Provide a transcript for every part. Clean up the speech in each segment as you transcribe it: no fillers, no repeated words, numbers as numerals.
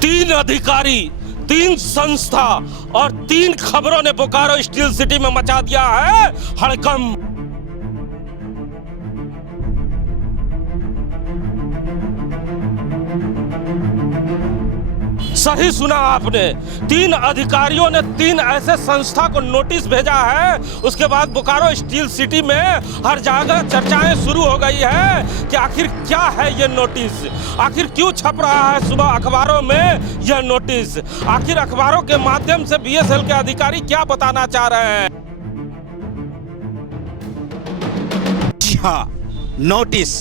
तीन अधिकारी, तीन संस्था और तीन खबरों ने बोकारो स्टील सिटी में मचा दिया है हड़कंप। सही सुना आपने, तीन अधिकारियों ने तीन ऐसे संस्था को नोटिस भेजा है। उसके बाद बोकारो स्टील सिटी में हर जगह चर्चाएं शुरू हो गई है कि आखिर क्या है ये नोटिस, आखिर क्यों छप रहा है सुबह अखबारों में यह नोटिस, आखिर अखबारों के माध्यम से बीएसएल के अधिकारी क्या बताना चाह रहे हैं। जी हाँ, नोटिस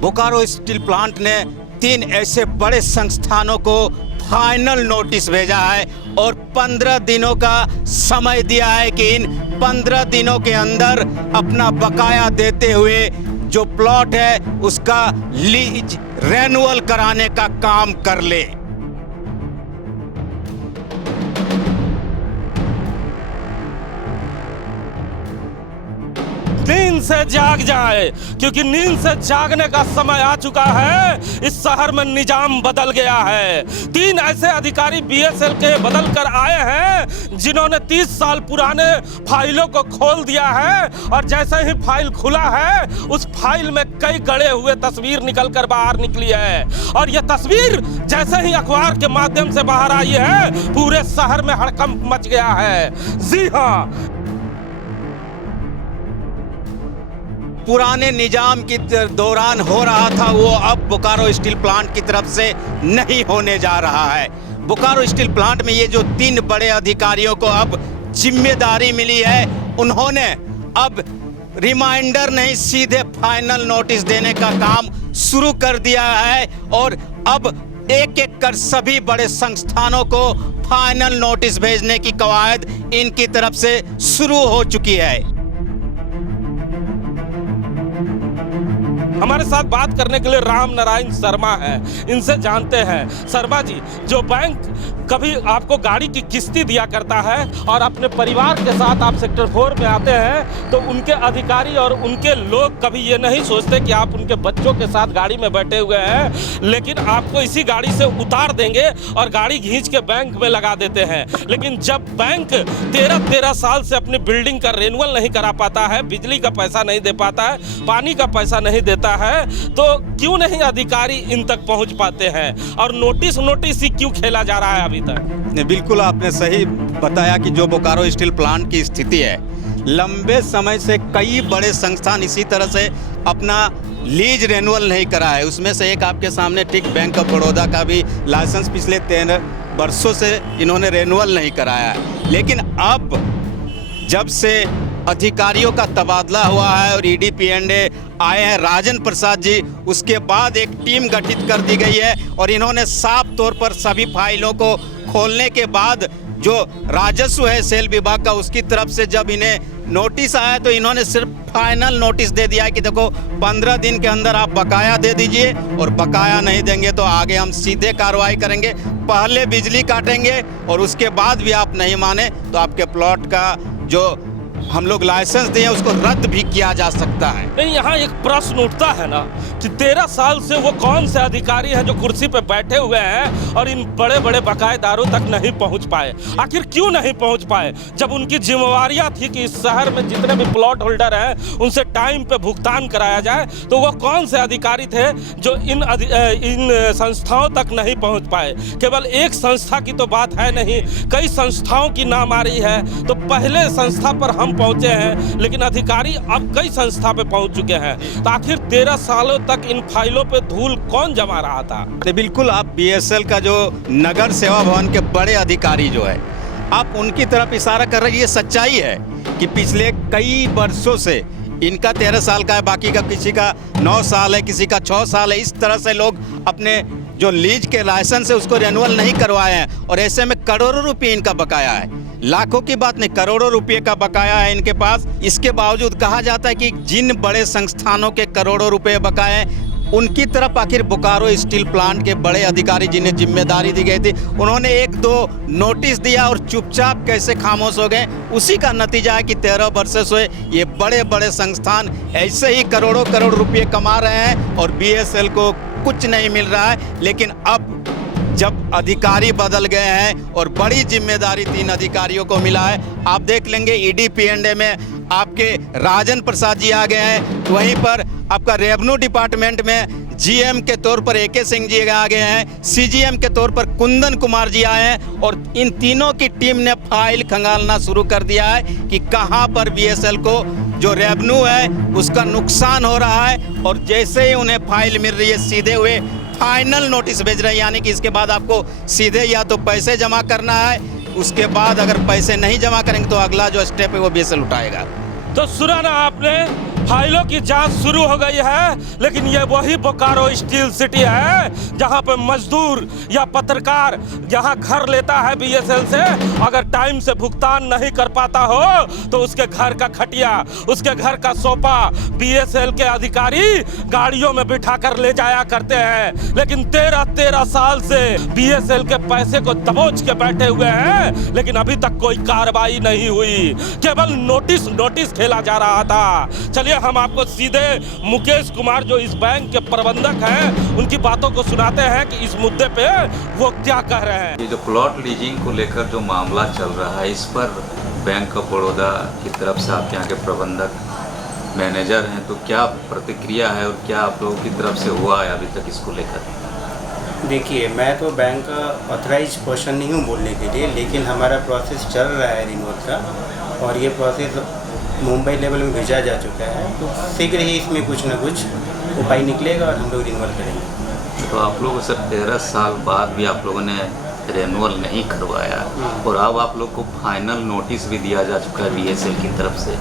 बोकारो स्टील प्लांट ने तीन ऐसे बड़े संस्थानों को फाइनल नोटिस भेजा है और 15 दिनों का समय दिया है कि इन 15 दिनों के अंदर अपना बकाया देते हुए जो प्लॉट है उसका लीज रेन्युअल कराने का काम कर ले। नींद से जाग जाए, क्योंकि नींद से जागने का समय आ चुका है। इस शहर में निजाम बदल गया है। तीन ऐसे अधिकारी बीएसएल के बदल कर आए हैं जिन्होंने 30 साल पुराने फाइलों को खोल दिया है और जैसे ही फाइल खुला है उस फाइल में कई गड़े हुए तस्वीर निकल कर बाहर निकली है और यह तस्वीर जैसे ही अखबार के माध्यम से बाहर आई है पूरे शहर में हड़कंप मच गया है। जी हाँ, पुराने निजाम के दौरान हो रहा था वो अब बोकारो स्टील प्लांट की तरफ से नहीं होने जा रहा है। बोकारो स्टील प्लांट में ये जो तीन बड़े अधिकारियों को अब जिम्मेदारी मिली है, उन्होंने अब रिमाइंडर नहीं सीधे फाइनल नोटिस देने का काम शुरू कर दिया है और अब एक एक कर सभी बड़े संस्थानों को फाइनल नोटिस भेजने की कवायद इनकी तरफ से शुरू हो चुकी है। हमारे साथ बात करने के लिए राम नारायण शर्मा है, इनसे जानते हैं। शर्मा जी, जो बैंक कभी आपको गाड़ी की किस्ती दिया करता है और अपने परिवार के साथ आप सेक्टर 4 में आते हैं तो उनके अधिकारी और उनके लोग कभी ये नहीं सोचते कि आप उनके बच्चों के साथ गाड़ी में बैठे हुए हैं, लेकिन आपको इसी गाड़ी से उतार देंगे और गाड़ी खींच के बैंक में लगा देते हैं। लेकिन जब बैंक 13 साल से अपनी बिल्डिंग का रेन्युअल नहीं करा पाता है, बिजली का पैसा नहीं दे पाता है, पानी का पैसा नहीं देता है, तो क्यों नहीं अधिकारी इन तक पहुंच पाते हैं और नोटिस ही क्यों खेला जा रहा है अभी तक? बिल्कुल आपने सही बताया कि जो बोकारो स्टील प्लांट की स्थिति है, लंबे समय से कई बड़े संस्थान इसी तरह से अपना लीज रेन्युअल नहीं करा है। उसमें से एक आपके सामने ठीक बैंक ऑफ बड़ौदा का भी लाइसेंस पिछले 13 वर्षों से इन्होंने रेन्युअल नहीं कराया है। लेकिन अब जब से अधिकारियों का तबादला हुआ है और ED&A आए हैं राजन प्रसाद जी, उसके बाद एक टीम गठित कर दी गई है और इन्होंने साफ तौर पर सभी फाइलों को खोलने के बाद जो राजस्व है सेल विभाग का, उसकी तरफ से जब इन्हें नोटिस आया तो इन्होंने सिर्फ फाइनल नोटिस दे दिया है कि देखो 15 दिन के अंदर आप बकाया दे दीजिए और बकाया नहीं देंगे तो आगे हम सीधे कार्रवाई करेंगे, पहले बिजली काटेंगे और उसके बाद भी आप नहीं माने तो आपके प्लॉट का जो हम लोग लाइसेंस दिए उसको रद्द भी किया जा सकता है। नहीं, यहाँ एक प्रश्न उठता है ना कि 13 साल से वो कौन से अधिकारी हैं जो कुर्सी पे बैठे हुए हैं और इन बड़े बड़े बकायेदारों तक नहीं पहुंच पाए? आखिर क्यों नहीं पहुंच पाए जब उनकी जिम्मेवारियां थी कि इस शहर में जितने भी प्लॉट होल्डर हैं उनसे टाइम पे भुगतान कराया जाए? तो वो कौन से अधिकारी थे जो इन संस्थाओं तक नहीं पहुँच पाए? केवल एक संस्था की तो बात है नहीं, कई संस्थाओं की नाम आ रही है। तो पहले संस्था पर हम पहुंचे हैं लेकिन अधिकारी अब कई संस्था पे पहुंच चुके हैं, तो आखिर 13 सालों तक इन फाइलों पे धूल कौन जमा रहा था? बिल्कुल, आप BSL का जो नगर सेवा भवन के बड़े अधिकारी जो है आप उनकी तरफ इशारा कर रहे हैं। ये सच्चाई है कि पिछले कई वर्षों से इनका 13 साल का है, बाकी का किसी का 9 साल है, किसी का 6 साल है। इस तरह से लोग अपने जो लीज के लाइसेंस है उसको रेन्युअल नहीं करवाए हैं और ऐसे में करोड़ों रुपये इनका बकाया है। लाखों की बात नहीं, करोड़ों रुपए का बकाया है इनके पास। इसके बावजूद कहा जाता है कि जिन बड़े संस्थानों के करोड़ों रुपए बकाए हैं उनकी तरफ आखिर बोकारो स्टील प्लांट के बड़े अधिकारी जिन्हें जिम्मेदारी दी गई थी उन्होंने 1-2 नोटिस दिया और चुपचाप कैसे खामोश हो गए। उसी का नतीजा है कि 13 वर्षों से ये बड़े बड़े संस्थान ऐसे ही करोड़ों करोड़ रुपये कमा रहे हैं और BSL को कुछ नहीं मिल रहा है। लेकिन अब जब अधिकारी बदल गए हैं और बड़ी जिम्मेदारी 3 अधिकारियों को मिला है। आप देख लेंगे ईडी P&A में आपके राजन प्रसाद जी आ गए हैं, वहीं पर आपका रेवेन्यू डिपार्टमेंट में GM के तौर पर AK सिंह जी आ गए हैं, CGM के तौर पर कुंदन कुमार जी आए हैं और इन तीनों की टीम ने फाइल खंगालना शुरू कर दिया है कि कहां पर BSL को जो रेवेन्यू है उसका नुकसान हो रहा है। और जैसे ही उन्हें फाइल मिल रही है सीधे हुए फाइनल नोटिस भेज रहे हैं, यानी कि इसके बाद आपको सीधे या तो पैसे जमा करना है, उसके बाद अगर पैसे नहीं जमा करेंगे तो अगला जो स्टेप है वो BSL उठाएगा। तो सुना ना आपने, फाइलों की जांच शुरू हो गई है, लेकिन ये वही बोकारो स्टील सिटी है जहां पे मजदूर या पत्रकार जहां घर लेता है BSL से, अगर टाइम से भुगतान नहीं कर पाता हो तो उसके घर का खटिया, उसके घर का सोफा BSL के अधिकारी गाड़ियों में बिठा कर ले जाया करते हैं। लेकिन 13 साल से BSL के पैसे को दबोच के बैठे हुए हैं, लेकिन अभी तक कोई कार्रवाई नहीं हुई, केवल नोटिस खेला जा रहा था। चलिए हम आपको सीधे मुकेश कुमार जो इस बैंक के प्रबंधक हैं उनकी बातों को सुनाते हैं कि इस मुद्दे पे वो क्या कह रहे हैं। ये जो प्लॉट लीजिंग को लेकर जो मामला चल रहा है, इस पर बैंक ऑफ बड़ौदा की तरफ से आपके यहाँ के प्रबंधक मैनेजर हैं, तो क्या प्रतिक्रिया है और क्या आप लोगों की तरफ से हुआ है अभी तक इसको लेकर? देखिए, मैं तो बैंक का ऑथराइज पर्सन नहीं हूँ बोलने के लिए, लेकिन हमारा प्रोसेस चल रहा है रिन्यूअल का और ये प्रोसेस मुंबई लेवल में भेजा जा चुका है, तो शीघ्र ही इसमें कुछ ना कुछ उपाय निकलेगा और हम लोग रिन्यूअल करेंगे। तो आप लोगों से 13 साल बाद भी आप लोगों ने रिन्यूअल नहीं करवाया और अब आप लोग को फाइनल नोटिस भी दिया जा चुका है BSL की तरफ से,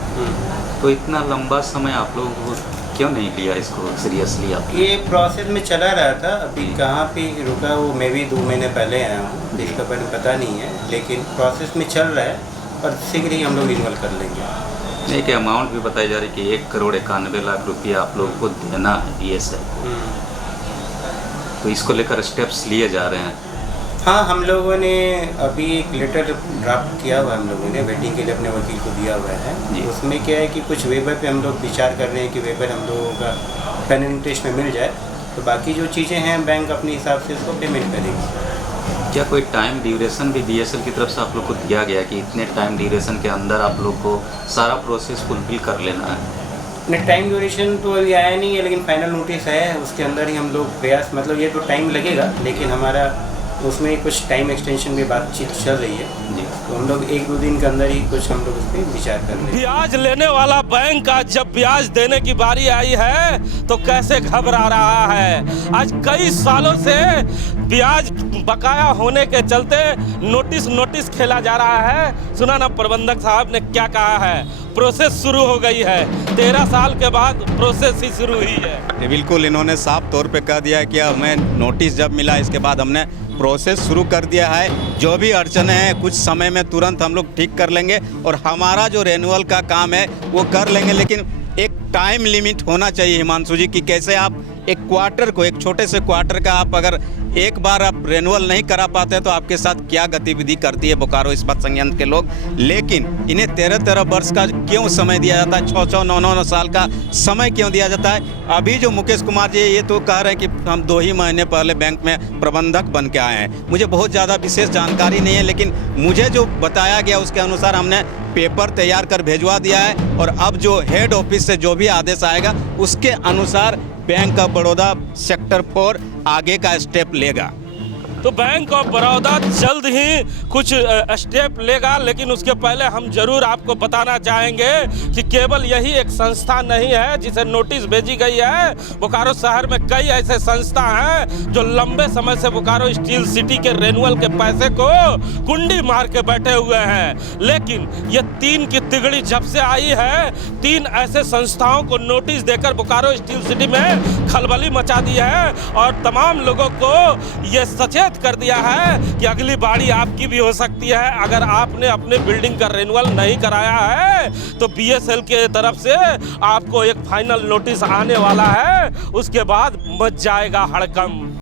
तो इतना लंबा समय आप लोगों को क्यों नहीं लिया इसको सीरियसली? आप ये प्रोसेस में चला रहा था, अभी कहाँ पे रुका वो मैं भी 2 महीने पहले आया हूँ, इसका पता नहीं है, लेकिन प्रोसेस में चल रहा है और शीघ्र ही हम लोग रिन्यूअल कर लेंगे। एक अमाउंट भी बताई जा रही है कि 1 करोड़ 91 लाख रुपया आप लोगों को देना है BSL को, तो इसको लेकर स्टेप्स लिए जा रहे हैं। हाँ, हम लोगों ने अभी एक लेटर ड्राफ्ट किया हुआ है, हम लोगों ने वेटिंग के लिए अपने वकील को दिया हुआ है। उसमें क्या है कि कुछ वेबर पे हम लोग विचार कर रहे हैं कि वेबर हम लोगों का पेनल इंटरेस्ट में मिल जाए, तो बाकी जो चीज़ें हैं बैंक अपने हिसाब से उसको पेमेंट करेगी। क्या कोई टाइम ड्यूरेशन भी BSL की तरफ से आप लोग को दिया गया कि इतने टाइम ड्यूरेशन के अंदर आप लोग को सारा प्रोसेस फुलफिल कर लेना है? नहीं, टाइम ड्यूरेशन तो अभी आया नहीं है, लेकिन फाइनल नोटिस है, उसके अंदर ही हम लोग प्रयास, मतलब ये तो टाइम लगेगा, लेकिन हमारा उसमें कुछ टाइम एक्सटेंशन में बातचीत चल रही है जी, तो हम लोग 1-2 दिन के अंदर ही कुछ हम लोग उस पर विचार कर रहे हैं। ब्याज लेने वाला बैंक आज जब ब्याज देने की बारी आई है तो कैसे घबरा रहा है। आज कई सालों से ब्याज बकाया होने के चलते नोटिस खेला जा रहा है। सुना ना प्रबंधक साहब ने क्या कहा है, प्रोसेस शुरू हो गई है, 13 साल के बाद प्रोसेस ही शुरू हुई है। बिल्कुल, इन्होंने साफ तौर पे कह दिया है कि हमें नोटिस जब मिला इसके बाद हमने प्रोसेस शुरू कर दिया है, जो भी अड़चने हैं कुछ समय में तुरंत हम लोग ठीक कर लेंगे और हमारा जो रेन्यूअल का काम है वो कर लेंगे। लेकिन एक टाइम लिमिट होना चाहिए हिमांशु जी, कि कैसे आप एक क्वार्टर को, एक छोटे से क्वार्टर का आप अगर एक बार आप रेन्यूअल नहीं करा पाते तो आपके साथ क्या गतिविधि करती है बोकारो इस्पात संयंत्र के लोग। लेकिन इन्हें 13 वर्ष का क्यों समय दिया जाता है, 6 9 साल का समय क्यों दिया जाता है? अभी जो मुकेश कुमार जी ये तो कह रहे हैं कि हम 2 ही महीने पहले बैंक में प्रबंधक बन के आए हैं। मुझे बहुत ज़्यादा विशेष जानकारी नहीं है, लेकिन मुझे जो बताया गया उसके अनुसार हमने पेपर तैयार कर भेजवा दिया है और अब जो हेड ऑफिस से जो भी आदेश आएगा उसके अनुसार बैंक ऑफ बड़ौदा सेक्टर 4 आगे का स्टेप लेगा। तो बैंक ऑफ बड़ौदा जल्द ही कुछ स्टेप लेगा, लेकिन उसके पहले हम जरूर आपको बताना चाहेंगे कि केवल यही एक संस्था नहीं है जिसे नोटिस भेजी गई है। बोकारो शहर में कई ऐसे संस्था हैं जो लंबे समय से बोकारो स्टील सिटी के रेन्यूअल के पैसे को कुंडी मार के बैठे हुए हैं। लेकिन ये 3 की तिगड़ी जब से आई है, 3 ऐसे संस्थाओं को नोटिस देकर बोकारो स्टील सिटी में खलबली मचा दी है और तमाम लोगों को ये सचेत कर दिया है कि अगली बारी आपकी भी हो सकती है। अगर आपने अपने बिल्डिंग का रिन्यूअल नहीं कराया है तो BSL के तरफ से आपको एक फाइनल नोटिस आने वाला है, उसके बाद मच जाएगा हड़कंप।